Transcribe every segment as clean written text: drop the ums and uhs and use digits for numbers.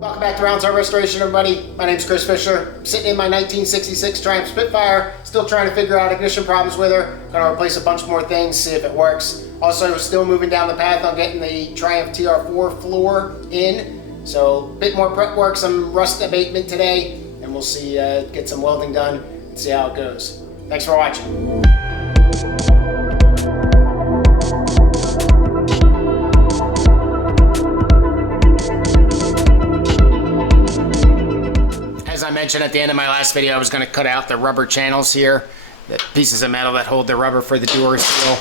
Welcome back to Roundtail Restoration, everybody. My name's Chris Fisher. I'm sitting in my 1966 Triumph Spitfire, still trying to figure out ignition problems with her. Gonna replace a bunch more things, see if it works. Also, still moving down the path on getting the Triumph TR4 floor in. So, a bit more prep work, some rust abatement today, and we'll see, get some welding done and see how it goes. Thanks for watching. As I mentioned at the end of my last video, I was going to cut out the rubber channels here, the pieces of metal that hold the rubber for the door seal.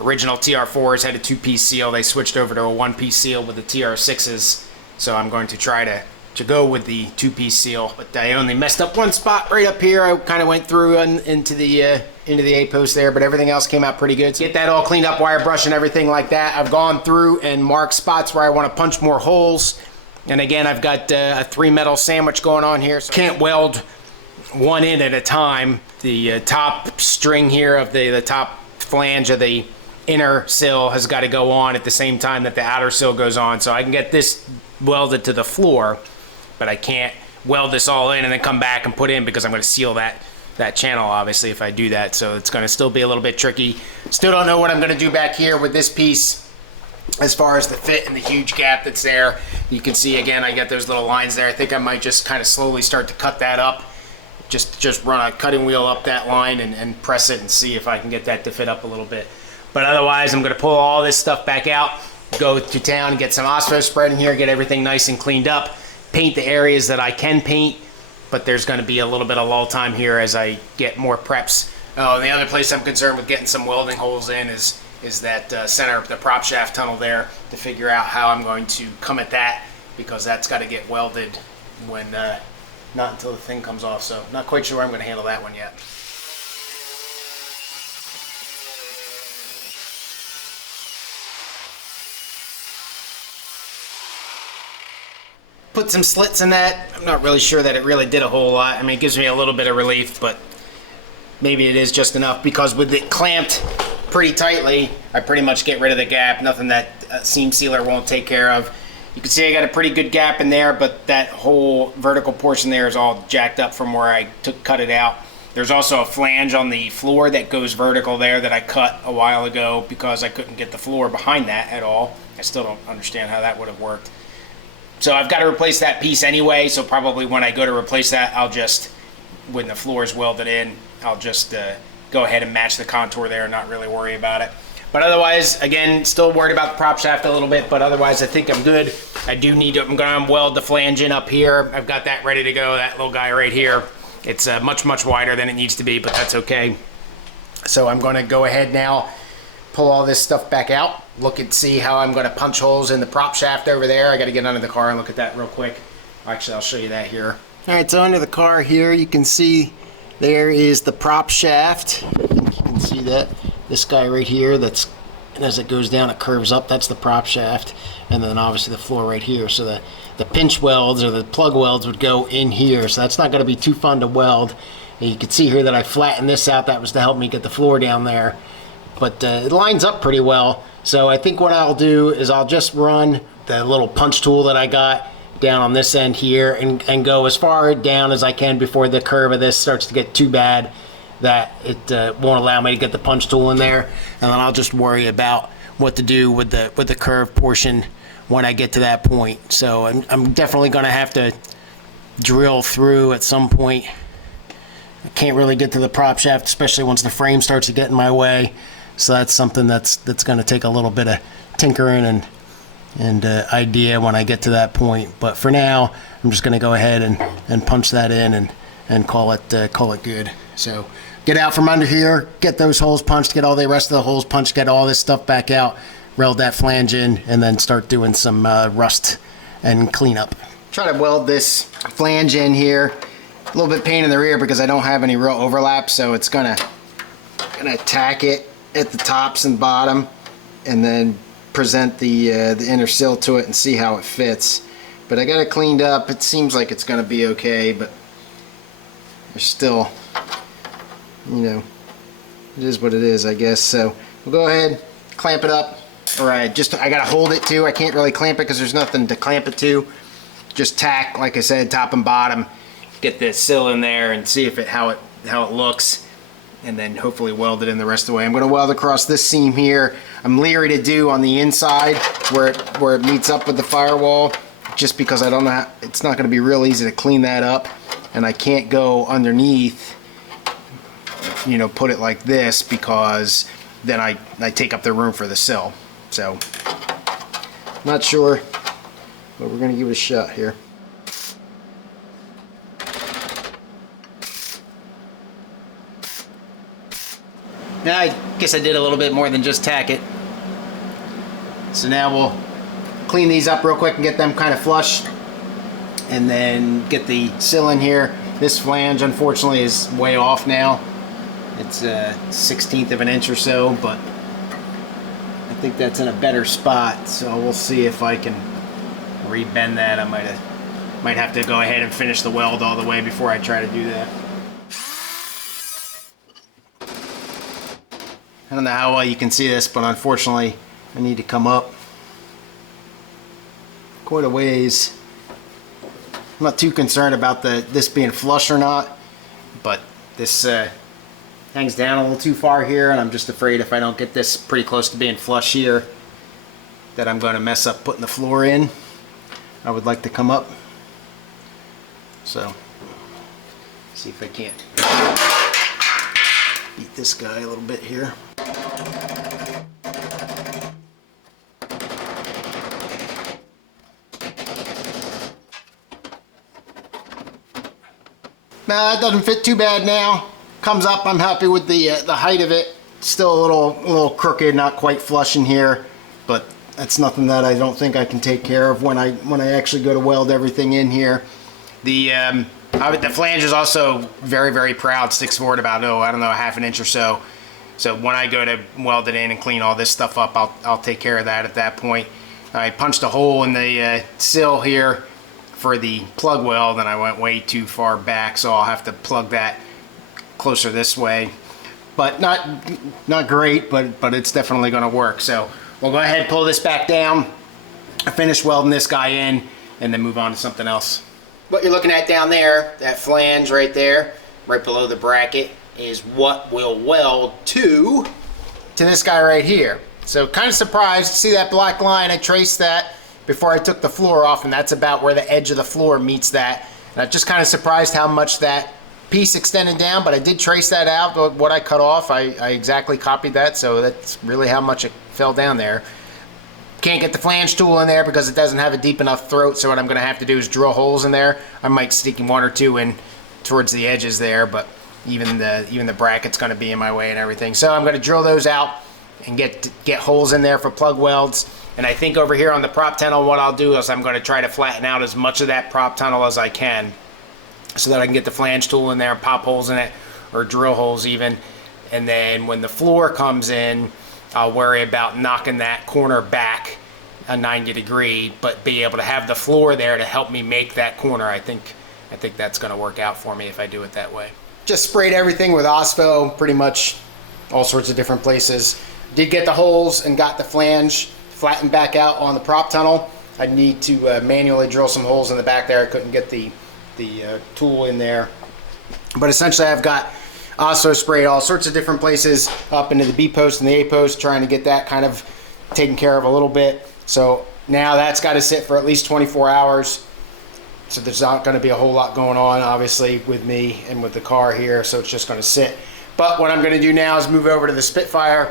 Original TR4s had a two-piece seal. They switched over to a one-piece seal with the TR6s, so I'm going to try to go with the two-piece seal. But I only messed up one spot right up here. I kind of went through into the A-post there, but everything else came out pretty good. So get that all cleaned up, wire brush and everything like that. I've gone through and marked spots where I want to punch more holes. And again, I've got a 3-metal sandwich going on here. So can't weld one in at a time. The top string here of the top flange of the inner sill has got to go on at the same time that the outer sill goes on. So I can get this welded to the floor, but I can't weld this all in and then come back and put in because I'm going to seal that channel, obviously, if I do that. So it's going to still be a little bit tricky. Still don't know what I'm going to do back here with this piece. As far as the fit and the huge gap that's there, you can see again I got those little lines there. I think I might just kind of slowly start to cut that up, just run a cutting wheel up that line and press it and see if I can get that to fit up a little bit. But otherwise, I'm going to pull all this stuff back out, go to town, get some Ospho spread in here, get everything nice and cleaned up, paint the areas that I can paint, but there's going to be a little bit of lull time here as I get more preps. Oh, and the other place I'm concerned with getting some welding holes in is that center of the prop shaft tunnel there, to figure out how I'm going to come at that, because that's got to get welded when not until the thing comes off. So not quite sure I'm going to handle that one yet. Put some slits in that. I'm not really sure that it really did a whole lot. I mean, it gives me a little bit of relief, but maybe it is just enough, because with it clamped pretty tightly, I pretty much get rid of the gap. Nothing that seam sealer won't take care of. You can see I got a pretty good gap in there, but that whole vertical portion there is all jacked up from where I cut it out. There's also a flange on the floor that goes vertical there that I cut a while ago because I couldn't get the floor behind that at all. I still don't understand how that would have worked. So I've got to replace that piece anyway, so probably when I go to replace that, I'll just, when the floor is welded in, I'll just go ahead and match the contour there and not really worry about it. But otherwise, again, still worried about the prop shaft a little bit, but otherwise I think I'm good. I do need to, I'm going to weld the flange in up here. I've got that ready to go, that little guy right here. It's much wider than it needs to be, but that's okay. So I'm going to go ahead now, pull all this stuff back out, look and see how I'm going to punch holes in the prop shaft over there. I got to get under the car and look at that real quick. Actually, I'll show you that here. All right, so under the car here, you can see there is the prop shaft. I think you can see that. This guy right here, that's, and as it goes down, it curves up. That's the prop shaft. And then obviously the floor right here. So the pinch welds or the plug welds would go in here. So that's not going to be too fun to weld. And you can see here that I flattened this out. That was to help me get the floor down there. But it lines up pretty well. So I think what I'll do is I'll just run the little punch tool that I got down on this end here and go as far down as I can before the curve of this starts to get too bad that it won't allow me to get the punch tool in there, and then I'll just worry about what to do with the curved portion when I get to that point. So I'm definitely going to have to drill through at some point. I can't really get to the prop shaft, especially once the frame starts to get in my way. So that's something that's going to take a little bit of tinkering and idea when I get to that point. But for now, I'm just going to go ahead and punch that in and call it good. So get out from under here, get those holes punched, get all the rest of the holes punched, get all this stuff back out, weld that flange in, and then start doing some rust and cleanup. Try to weld this flange in here. A little bit pain in the rear because I don't have any real overlap, so it's gonna tack it at the tops and bottom, and then present the inner sill to it and see how it fits. But I got it cleaned up. It seems like it's gonna be okay, but there's still, you know, it is what it is, I guess. So we'll go ahead, clamp it up. All right, I gotta hold it too. I can't really clamp it because there's nothing to clamp it to. just tack, like I said, top and bottom, get this sill in there and see if how it looks, and then hopefully weld it in the rest of the way. I'm going to weld across this seam here. I'm leery to do on the inside where it meets up with the firewall, just because I don't know it's not going to be real easy to clean that up, and I can't go underneath, you know, put it like this, because then I take up the room for the sill. So not sure, but we're going to give it a shot here. Now I guess I did a little bit more than just tack it. So now we'll clean these up real quick and get them kind of flush, and then get the sill in here. This flange unfortunately is way off now. It's a 1/16 of an inch or so, but I think that's in a better spot, so we'll see if I can re-bend that. I might have to go ahead and finish the weld all the way before I try to do that. I don't know how well you can see this, but unfortunately I need to come up quite a ways. I'm not too concerned about this being flush or not, but this hangs down a little too far here, and I'm just afraid if I don't get this pretty close to being flush here that I'm going to mess up putting the floor in. I would like to come up, so see if I can't beat this guy a little bit here. Nah, that doesn't fit too bad now. Comes up, I'm happy with the height of it. Still a little crooked, not quite flush in here, but that's nothing that I don't think I can take care of when I actually go to weld everything in here. The flange is also very, very proud, sticks forward about, I don't know, 1/2 inch or so. So when I go to weld it in and clean all this stuff up, I'll take care of that at that point. I punched a hole in the sill here for the plug weld, and I went way too far back, so I'll have to plug that closer this way. But not great, but it's definitely going to work. So we'll go ahead and pull this back down, finish welding this guy in, and then move on to something else. What you're looking at down there, that flange right there, right below the bracket, is what we'll weld to this guy right here. So kind of surprised to see that black line. I traced that before I took the floor off, and that's about where the edge of the floor meets that. And I'm just kind of surprised how much that piece extended down, but I did trace that out. What I cut off, I exactly copied that, so that's really how much it fell down there. Can't get the flange tool in there because it doesn't have a deep enough throat, so what I'm going to have to do is drill holes in there. I might stick 1 or 2 in towards the edges there, but even the bracket's going to be in my way and everything. So I'm going to drill those out and get holes in there for plug welds. And I think over here on the prop tunnel, what I'll do is I'm going to try to flatten out as much of that prop tunnel as I can, so that I can get the flange tool in there and pop holes in it, or drill holes even. And then when the floor comes in, I'll worry about knocking that corner back a 90 degree, but be able to have the floor there to help me make that corner. I think that's going to work out for me if I do it that way. Just sprayed everything with Ospho, pretty much all sorts of different places. Did get the holes and got the flange flattened back out on the prop tunnel. I need to manually drill some holes in the back there. I couldn't get the tool in there, but essentially I've got Ospho sprayed all sorts of different places up into the B post and the A post, trying to get that kind of taken care of a little bit. So now that's got to sit for at least 24 hours. So there's not going to be a whole lot going on, obviously, with me and with the car here, so it's just going to sit. But what I'm going to do now is move over to the Spitfire.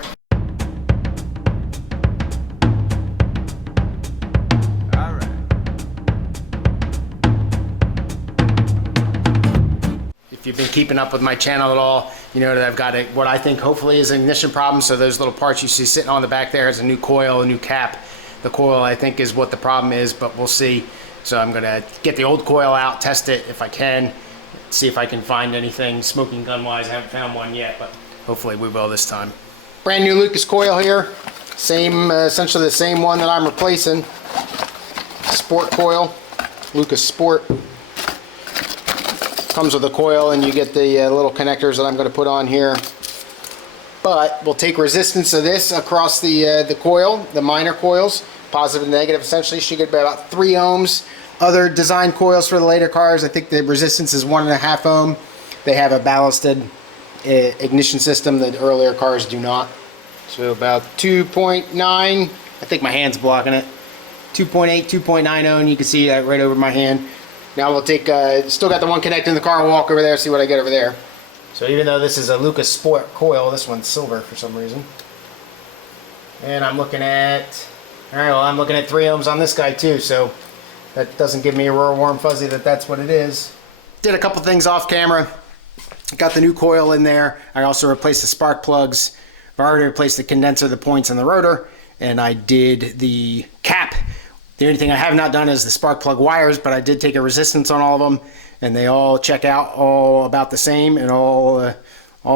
If you've been keeping up with my channel at all, you know that I've got what I think hopefully is an ignition problem. So those little parts you see sitting on the back there is a new coil, a new cap. The coil, I think, is what the problem is, but we'll see. So I'm gonna get the old coil out, test it if I can, see if I can find anything smoking gun wise. I haven't found one yet, but hopefully we will this time. Brand new Lucas coil here. Same, essentially the same one that I'm replacing. Sport coil, Lucas Sport. Comes with a coil, and you get the little connectors that I'm going to put on here. But we'll take resistance of this across the coil, the minor coils, positive and negative. Essentially, should get about 3 ohms other design coils for the later cars. I think the resistance is 1.5 ohm. They have a ballasted ignition system that earlier cars do not. So about 2.9, I think my hand's blocking it. 2.8, 2.9 ohm, you can see that right over my hand. Now we'll take, still got the one connecting the car, walk over there, see what I get over there. So even though this is a Lucas Sport coil, this one's silver for some reason. And I'm looking at, alright, well I'm looking at 3 ohms on this guy too, so that doesn't give me a real warm fuzzy that that's what it is. Did a couple things off camera. Got the new coil in there. I also replaced the spark plugs. I've already replaced the condenser, the points, and the rotor. And I did the cap. The only thing I have not done is the spark plug wires, but I did take a resistance on all of them, and they all check out all about the same and all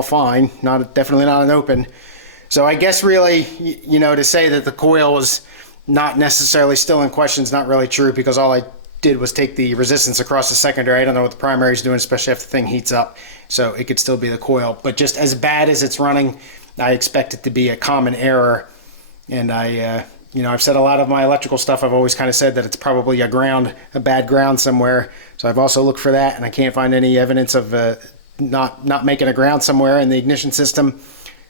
fine. Definitely not an open. So I guess really, you know, to say that the coil was not necessarily still in question is not really true, because all I did was take the resistance across the secondary. I don't know what the primary is doing, especially if the thing heats up. So it could still be the coil. But just as bad as it's running, I expect it to be a common error. And you know, I've said a lot of my electrical stuff, I've always kind of said that it's probably a bad ground somewhere. So I've also looked for that, and I can't find any evidence of not making a ground somewhere in the ignition system.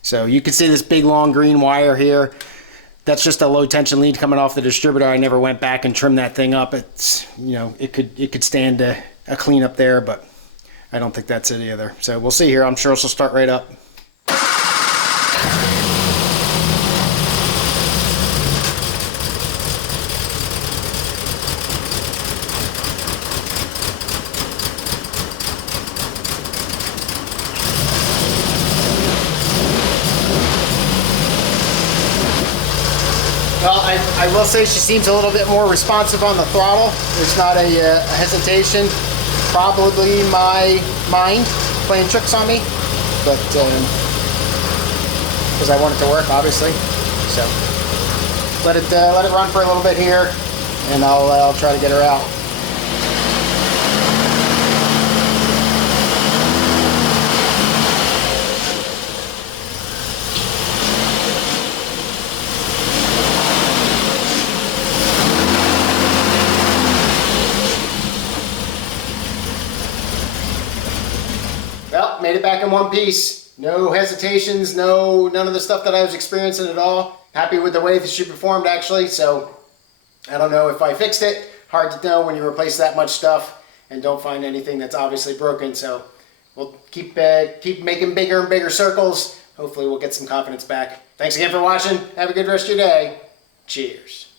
So you can see this big long green wire here. That's just a low tension lead coming off the distributor. I never went back and trimmed that thing up. It's, you know, it could stand a cleanup there, but I don't think that's it either. So we'll see here. I'm sure this will start right up. Well, I will say she seems a little bit more responsive on the throttle. There's not a hesitation. Probably my mind playing tricks on me, but because I want it to work, obviously. So let it run for a little bit here, and I'll try to get her out. Well, made it back in one piece. No hesitations, none of the stuff that I was experiencing at all. Happy with the way that she performed, actually. So I don't know if I fixed it. Hard to know when you replace that much stuff and don't find anything that's obviously broken. So we'll keep making bigger and bigger circles. Hopefully we'll get some confidence back. Thanks again for watching. Have a good rest of your day. Cheers.